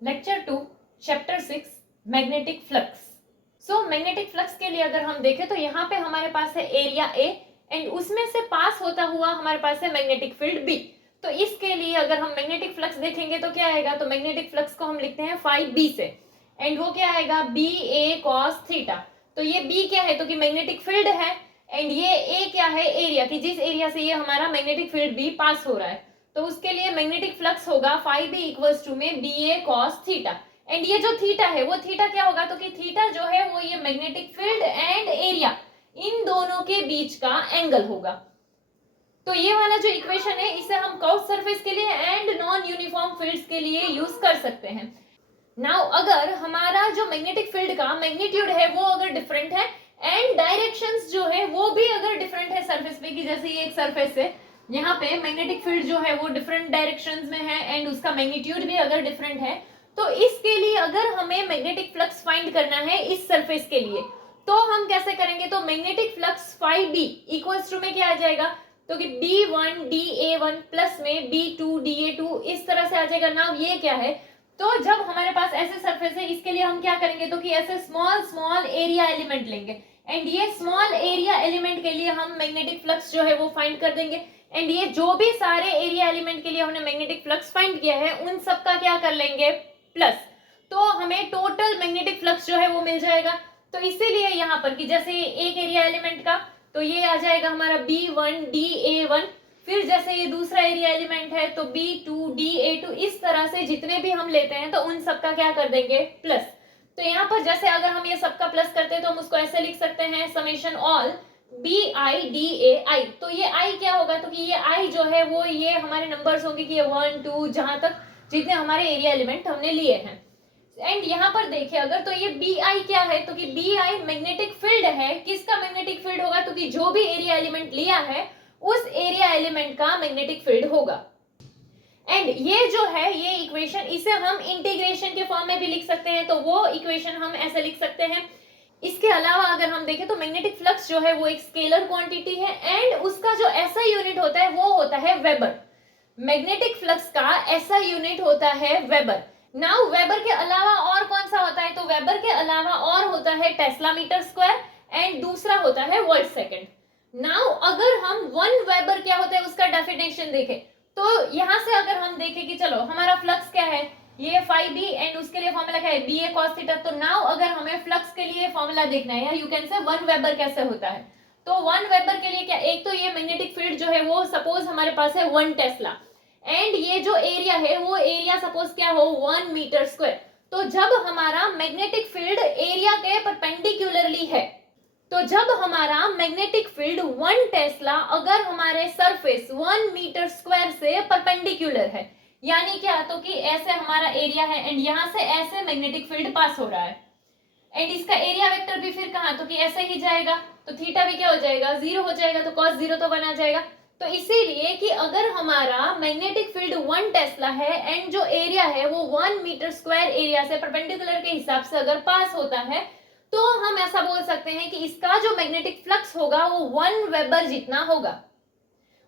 Lecture 2 chapter 6 magnetic flux. So magnetic flux के लिए अगर हम देखें तो यहाँ पे हमारे पास है एरिया ए एंड उसमें से पास होता हुआ हमारे पास है मैग्नेटिक फील्ड बी। तो इसके लिए अगर हम मैग्नेटिक फ्लक्स देखेंगे तो क्या आएगा, तो मैग्नेटिक फ्लक्स को हम लिखते हैं फाई बी से एंड वो क्या आएगा बी ए कॉस थीटा। तो ये बी क्या है, तो कि मैग्नेटिक फील्ड है एंड ये ए क्या है, एरिया की जिस एरिया से ये हमारा मैग्नेटिक फील्ड बी पास हो रहा है। तो उसके लिए मैग्नेटिक फ्लक्स होगा फाई बी इक्वल्स टू में B A cos theta and ये जो थीटा है वो थीटा क्या होगा, तो कि थीटा जो है वो ये magnetic field and area in दोनों के बीच का एंगल होगा। तो ये वाला जो इक्वेशन है इसे हम कर्व सरफेस के लिए एंड नॉन यूनिफॉर्म फील्ड्स के लिए यूज कर सकते हैं। नाउ अगर हमारा जो मैग्नेटिक फील्ड का मैग्नीट्यूड है वो अगर डिफरेंट है एंड डायरेक्शंस जो है वो भी अगर डिफरेंट है सरफेस पे, की जैसे ये एक सरफेस है, यहाँ पे मैग्नेटिक फील्ड जो है वो डिफरेंट डायरेक्शंस में है एंड उसका मैग्नीट्यूड भी अगर डिफरेंट है, तो इसके लिए अगर हमें मैग्नेटिक फ्लक्स फाइंड करना है इस सरफेस के लिए तो हम कैसे करेंगे, तो magnetic flux phi B equals to में क्या आ जाएगा, तो कि B1 DA1 प्लस में B2 DA2 इस तरह से आ जाएगा। नाउ ये क्या है, तो जब हमारे पास ऐसे सरफेस है इसके लिए हम क्या करेंगे, तो कि ऐसे स्मॉल स्मॉल एरिया एलिमेंट लेंगे एंड ये स्मॉल एरिया एलिमेंट के लिए हम मैग्नेटिक फ्लक्स जो है वो फाइंड कर देंगे एंड ये जो भी सारे एरिया एलिमेंट के लिए हमने मैग्नेटिक फ्लक्स फाइंड किया है उन सब का क्या कर लेंगे प्लस, तो हमें टोटल मैग्नेटिक फ्लक्स जो है वो मिल जाएगा। तो इसीलिए यहाँ पर कि जैसे एक एरिया एलिमेंट का तो ये आ जाएगा हमारा B1 DA1, फिर जैसे ये दूसरा एरिया एलिमेंट है तो B2 DA2, इस तरह से जितने भी हम लेते हैं तो उन सब का क्या कर देंगे प्लस। तो यहाँ पर जैसे अगर हम ये सबका प्लस करते हैं तो हम उसको ऐसे लिख सकते हैं समेशन ऑल BI तो ये I क्या होगा, तो कि ये I जो है वो ये हमारे नंबर्स होंगे कि ये 1 2 जहां तक जितने हमारे एरिया एलिमेंट हमने लिए हैं एंड यहाँ पर देखिए अगर तो ये BI क्या है, तो कि BI मैग्नेटिक फील्ड है। किसका मैग्नेटिक फील्ड होगा, तो कि जो भी एरिया एलिमेंट लिया है उस एरिया एलिमेंट का मैग्नेटिक फील्ड होगा। एंड ये जो है ये इक्वेशन इसे हम इंटीग्रेशन के फॉर्म में भी लिख सकते हैं, तो वो इक्वेशन हम ऐसे लिख सकते हैं। इसके अलावा अगर हम देखें तो मैग्नेटिक फ्लक्स जो है वो एक स्केलर क्वांटिटी है एंड उसका जो ऐसा यूनिट होता है वो होता है वेबर। मैग्नेटिक फ्लक्स का ऐसा यूनिट होता है वेबर। नाउ वेबर के अलावा और कौन सा होता है, तो वेबर के अलावा और होता है टेस्ला मीटर स्क्वायर एंड दूसरा होता है वोल्ट सेकंड। नाउ अगर हम 1 वेबर क्या होता है उसका डेफिनेशन देखें तो यहां से अगर हम देखें कि चलो हमारा फ्लक्स क्या है, ये फाई बी एंड उसके लिए फॉर्मूला क्या है बी ए कॉस थीटा। तो नाउ अगर हमें फ्लक्स के लिए फॉर्मूला देखना है या यू कैन से 1 वेबर कैसे होता है, तो 1 वेबर के लिए क्या, एक तो ये मैग्नेटिक फील्ड जो है वो सपोज हमारे पास है 1 टेस्ला एंड ये जो एरिया है वो एरिया सपोज क्या हो 1 मीटर स्क्वायर। तो जब हमारा मैग्नेटिक फील्ड एरिया के परपेंडिकुलरली है, तो जब हमारा मैग्नेटिक फील्ड 1 टेस्ला अगर हमारे सरफेस 1 मीटर स्क्वायर से परपेंडिकुलर है, यानी क्या, तो कि ऐसे हमारा एरिया है एंड यहां से ऐसे मैग्नेटिक फील्ड पास हो रहा है एंड इसका एरिया वेक्टर भी फिर कहां, तो कि ऐसे ही जाएगा, तो थीटा भी क्या हो जाएगा 0 हो जाएगा, तो cos 0 तो 1 आ जाएगा। तो इसीलिए कि अगर हमारा मैग्नेटिक फील्ड 1 टेस्ला है एंड जो एरिया है वो 1 मीटर स्क्वायर एरिया से परपेंडिकुलर के हिसाब से अगर पास होता है, तो हम ऐसा बोल सकते हैं कि इसका जो मैग्नेटिक फ्लक्स होगा वो 1 वेबर जितना होगा।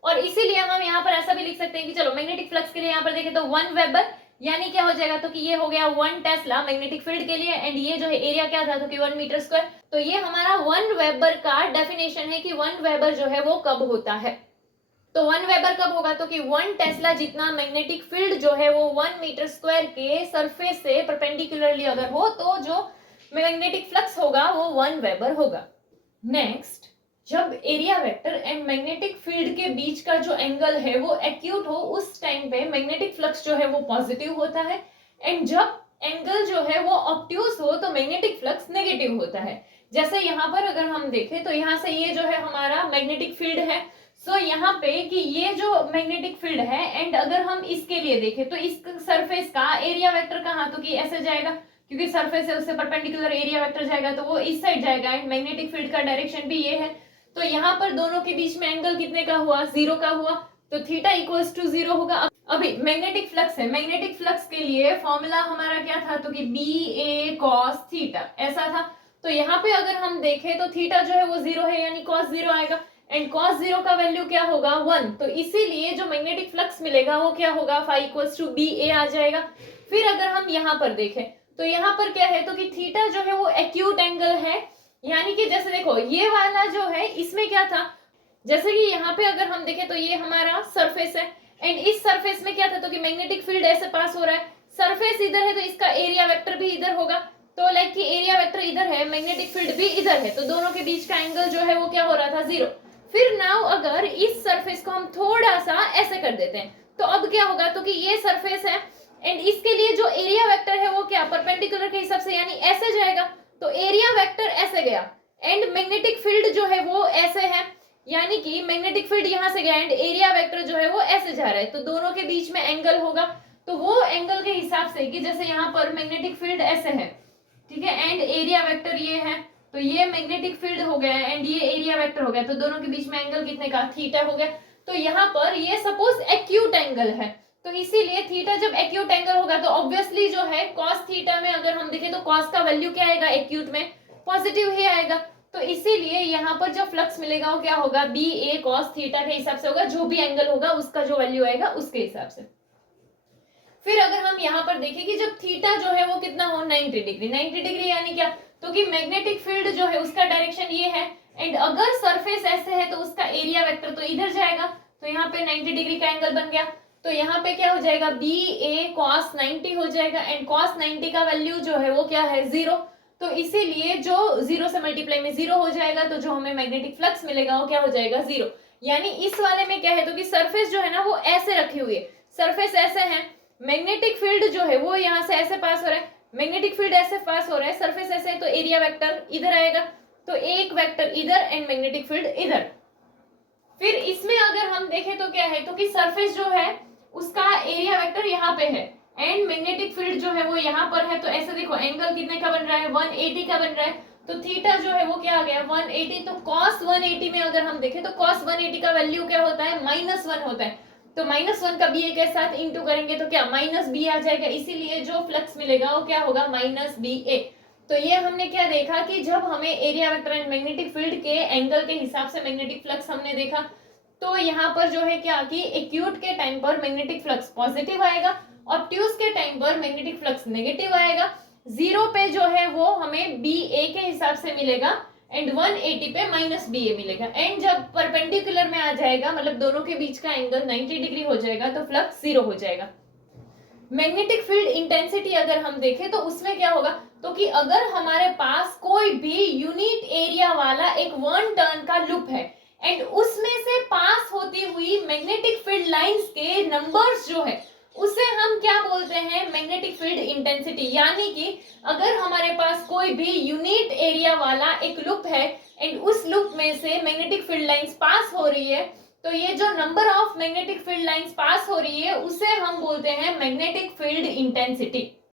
और इसीलिए हम यहाँ पर ऐसा भी लिख सकते हैं कि चलो मैग्नेटिक फ्लक्स के लिए यहाँ पर देखें तो 1 वेबर यानी क्या हो जाएगा, तो कि ये हो गया 1 टेस्ला मैग्नेटिक फील्ड के लिए एंड ये जो है एरिया क्या था, तो कि 1 मीटर स्क्वायर। तो ये हमारा 1 वेबर का डेफिनेशन है कि 1 वेबर जो है वो कब होता है, तो 1 वेबर कब होगा, तो कि 1 टेस्ला जितना मैग्नेटिक फील्ड जो है वो 1 मीटर स्क्वायर के सरफेस से परपेंडिकुलरली अगर हो तो जो मैग्नेटिक फ्लक्स होगा वो 1 वेबर होगा। नेक्स्ट, जब area vector and magnetic field के बीच का जो एंगल है वो एक्यूट हो उस टाइम पे मैग्नेटिक फ्लक्स जो है वो पॉजिटिव होता है एंड जब एंगल जो है वो ऑब्ट्यूज हो तो मैग्नेटिक फ्लक्स नेगेटिव होता है। जैसे यहाँ पर अगर हम देखें तो यहाँ से ये जो है हमारा मैग्नेटिक फील्ड है, सो यहाँ पे कि ये जो मैग्नेटिक फील्ड है एंड अगर हम इसके लिए देखें तो इस सरफेस का एरिया वेक्टर कहाँ, तो कि ऐसे जाएगा क्योंकि सरफेस है उससे परपेंडिकुलर एरिया वेक्टर जाएगा तो वो इस साइड जाएगा एंड मैग्नेटिक फील्ड का डायरेक्शन भी ये है। तो यहाँ पर दोनों के बीच में एंगल कितने का हुआ 0 का हुआ, तो थीटा इक्वल्स टू 0 होगा। अभी मैग्नेटिक फ्लक्स है, मैग्नेटिक फ्लक्स के लिए फॉर्मूला हमारा क्या था, तो कि बी ए कॉस थीटा ऐसा था। तो यहाँ पे अगर हम देखें तो थीटा जो है वो 0 है यानी cos 0 आएगा एंड cos 0 का वैल्यू क्या होगा 1, तो इसीलिए जो मैग्नेटिक फ्लक्स मिलेगा वो क्या होगा फाई इक्वल्स टू बी ए आ जाएगा। फिर अगर हम यहाँ पर देखें तो यहाँ पर क्या है, तो कि थीटा जो है वो एक्यूट एंगल है, यानी कि जैसे देखो ये वाला जो है इसमें क्या था, जैसे कि यहाँ पे अगर हम देखें तो ये हमारा सरफेस है एंड इस सरफेस में क्या था, तो कि मैग्नेटिक फील्ड ऐसे पास हो रहा है, सरफेस इधर है तो इसका एरिया वेक्टर भी इधर होगा, तो लाइक कि एरिया वेक्टर इधर है, मैग्नेटिक फील्ड भी इधर है, तो दोनों के बीच का एंगल जो है वो क्या हो रहा था, 0। फिर नाउ अगर इस सरफेस को हम थोड़ा सा ऐसे कर देते हैं तो अब क्या होगा, तो कि ये सरफेस है एंड इसके लिए जो एरिया वेक्टर है वो क्या परपेंडिकुलर के हिसाब से यानी ऐसे जाएगा, तो एरिया वेक्टर ऐसे गया एंड मैग्नेटिक फील्ड जो है वो ऐसे है, यानी कि मैग्नेटिक फील्ड यहां से गया एंड एरिया वेक्टर जो है वो ऐसे जा रहा है, तो दोनों के बीच में एंगल होगा, तो वो एंगल के हिसाब से कि जैसे यहाँ पर मैग्नेटिक फील्ड ऐसे है, ठीक है, एंड एरिया वेक्टर ये है, तो ये मैग्नेटिक फील्ड हो गया एंड ये एरिया वेक्टर हो गया, तो दोनों के बीच में एंगल कितने का, थीटा हो गया। तो यहाँ पर ये सपोज एक्यूट एंगल है, तो इसीलिए थीटा जब एक्यूट एंगल होगा तो ऑब्वियसली जो है कॉस थीटा में अगर हम देखें तो कॉस का वैल्यू क्या आएगा, एक्यूट में पॉजिटिव ही आएगा, तो इसीलिए यहाँ पर जो फ्लक्स मिलेगा वो क्या होगा, बी ए कॉस थीटा के हिसाब से होगा, जो भी एंगल होगा उसका जो वैल्यू आएगा उसके हिसाब से। फिर अगर हम यहाँ पर देखें कि जब थीटा जो है वो कितना हो, 90 डिग्री, 90 डिग्री यानी क्या, तो कि मैग्नेटिक फील्ड जो है उसका डायरेक्शन ये है एंड अगर सरफेस ऐसे है तो उसका एरिया वेक्टर तो इधर जाएगा, तो यहाँ पे 90 डिग्री का एंगल बन गया, तो यहाँ पे क्या हो जाएगा, बी ए कॉस 90 हो जाएगा एंड कॉस 90 का वैल्यू जो है वो क्या है, 0, तो इसीलिए जो 0 से मल्टीप्लाई में 0 हो जाएगा, तो जो हमें मैग्नेटिक फ्लक्स मिलेगा वो क्या हो जाएगा, 0। यानी इस वाले में क्या है, तो कि सरफेस जो है ना वो ऐसे रखी हुई है, सरफेस ऐसे है, मैग्नेटिक फील्ड जो है वो यहाँ से ऐसे पास हो रहा है, मैग्नेटिक फील्ड ऐसे पास हो रहा है, सरफेस ऐसे है, तो एरिया वेक्टर इधर आएगा, तो एक वेक्टर इधर एंड मैग्नेटिक फील्ड इधर। फिर इसमें अगर हम देखें तो क्या है, तो कि सरफेस जो है उसका एरिया वेक्टर यहाँ पे है एंड मैग्नेटिक फील्ड जो है वो यहाँ पर है, तो ऐसे देखो एंगल कितने का बन रहा है, 180 का बन रहा है, तो थीटा जो है वो क्या आ गया, 180, तो cos 180 में अगर हम देखें तो cos 180 का वैल्यू क्या होता है, -1 होता है, तो -1 का बी ए के साथ इंटू करेंगे तो क्या माइनस बी आ जाएगा, इसीलिए जो फ्लक्स मिलेगा वो क्या होगा, -BA। तो ये हमने क्या देखा कि जब हमें area vector and magnetic field के एंगल के हिसाब से मैग्नेटिक फ्लक्स हमने देखा, तो यहाँ पर जो है क्या कि एक्यूट के टाइम पर मैग्नेटिक फ्लक्स पॉजिटिव आएगा, ऑब्ट्यूज के टाइम पर मैग्नेटिक फ्लक्स नेगेटिव आएगा, 0 पे जो है वो हमें बी ए के हिसाब से मिलेगा एंड 180 पे -BA मिलेगा, एंड जब परपेंडिकुलर में आ जाएगा मतलब दोनों के बीच का एंगल 90 डिग्री हो जाएगा तो फ्लक्स 0 हो जाएगा। मैग्नेटिक फील्ड इंटेंसिटी अगर हम देखें तो उसमें क्या होगा, तो कि अगर हमारे पास कोई भी यूनिट एरिया वाला एक 1 टर्न का लूप है एंड उसमें से पास होती हुई मैग्नेटिक फील्ड लाइंस के नंबर्स जो है उसे हम क्या बोलते हैं, मैग्नेटिक फील्ड इंटेंसिटी। यानी कि अगर हमारे पास कोई भी यूनिट एरिया वाला एक लूप है एंड उस लूप में से मैग्नेटिक फील्ड लाइंस पास हो रही है, तो ये जो number of magnetic field lines pass हो रही है उसे हम बोलते हैं मैग्नेटिक फील्ड इंटेंसिटी।